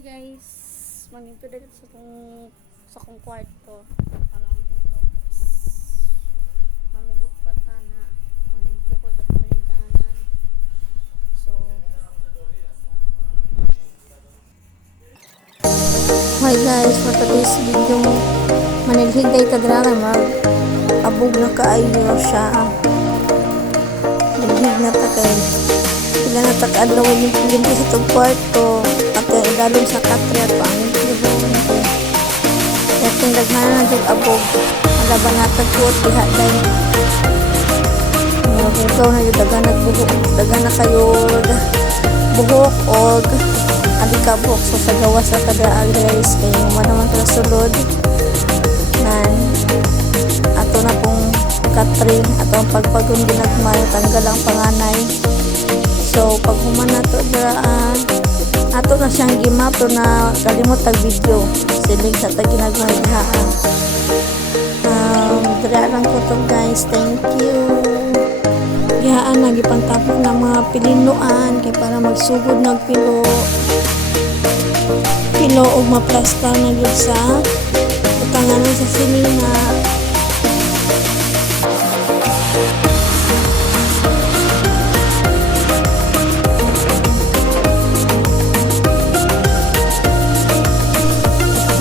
Hi guys, maninto dito sa kong kwarto para ang ito mamilupat na maninto ko sa pahintaanan. So Hi guys, for today's video manilhigday tadrakan mag abog na kaayo siya. Nilhig na ta kay sila na takadlaw yung pilimpi sa itong kwarto at yung idalong sa katre at pangin pilibawin ko at yung daghanan na yung abog malaban na tagkuot diha day ikaw na yung dagan na kayo buhok o alikabok so sa gawas sa tadraag guys kaya naman naman tala sulod nan ato na pong katring ato ang pagpagong ginagmay tanggal ang panganay. So pag human nato daraan ato na siyang gimap na kalimot tag video siling sa tag ginagmay dihaan. Dira lang ko to guys, thank you. Dihaan nagipantapok ng mga pilinuan kay para magsugod nagpilo og maplastar na gyud sa utanganan sa silina.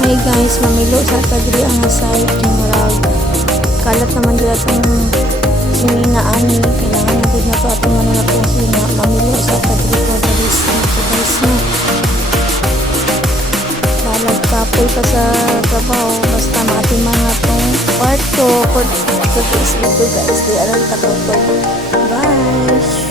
Hey guys, mamilo sa tagri ang asay kimurag kalat naman dito atong sinina ani kailangan natin na ito atong ano na itong sina mamilo sa tagri ko guys na balag kapoy pa sa trabaho basta matiman na itong kwarto for today's video guys di alam katutog. Bye.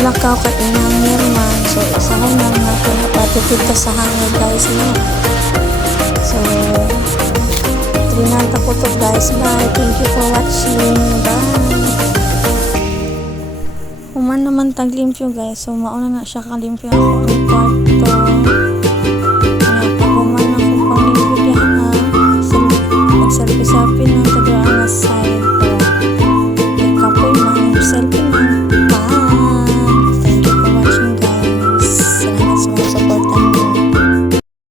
Lakaw ka inang nirman so isahon na natin napatipid ka sa hangin guys no? So trinanta ko to guys, bye, thank you for watching, bye. Human naman taglimpyo guys, so mauna na siya kalimpyo ako ang kwarto.